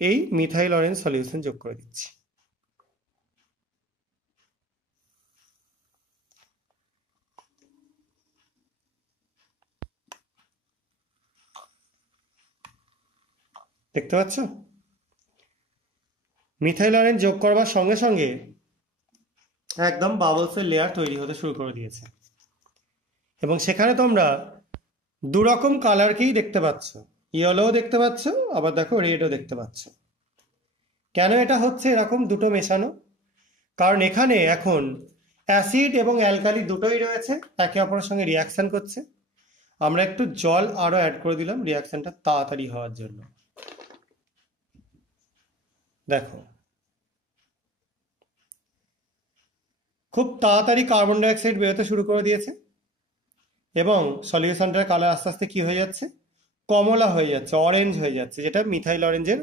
এই methyl orange solution যোগ করে দিচ্ছি। দেখতে পাচ্ছ মিথাইল অরেঞ্জ যোগ করবার সঙ্গে সঙ্গে একদম বাবলসের লেয়ার তৈরি হতে শুরু করে দিয়েছে এবং সেখানে তোমরা দুরকম কালারকেই দেখতে পাচ্ছ, ইয়েলোও দেখতে পাচ্ছ, আবার দেখো রেডও দেখতে পাচ্ছ। কেন এটা হচ্ছে এরকম দুটো মেশানো? কারণ এখানে এখন অ্যাসিড এবং অ্যালকালি দুটোই রয়েছে, একে অপরের সঙ্গে রিয়াকশন করছে। আমরা একটু জল আরো অ্যাড করে দিলাম রিয়াকশনটা তাড়াতাড়ি হওয়ার জন্য। দেখো খুব তাড়াতাড়ি কার্বন ডাইঅক্সাইড বেরোতে শুরু করে দিয়েছে এবং সলিউশনটার কালার আস্তে আস্তে কি হয়ে যাচ্ছে, কমলা হয়ে যাচ্ছে, অরেঞ্জ হয়ে যাচ্ছে, যেটা মিথাইল অরেঞ্জের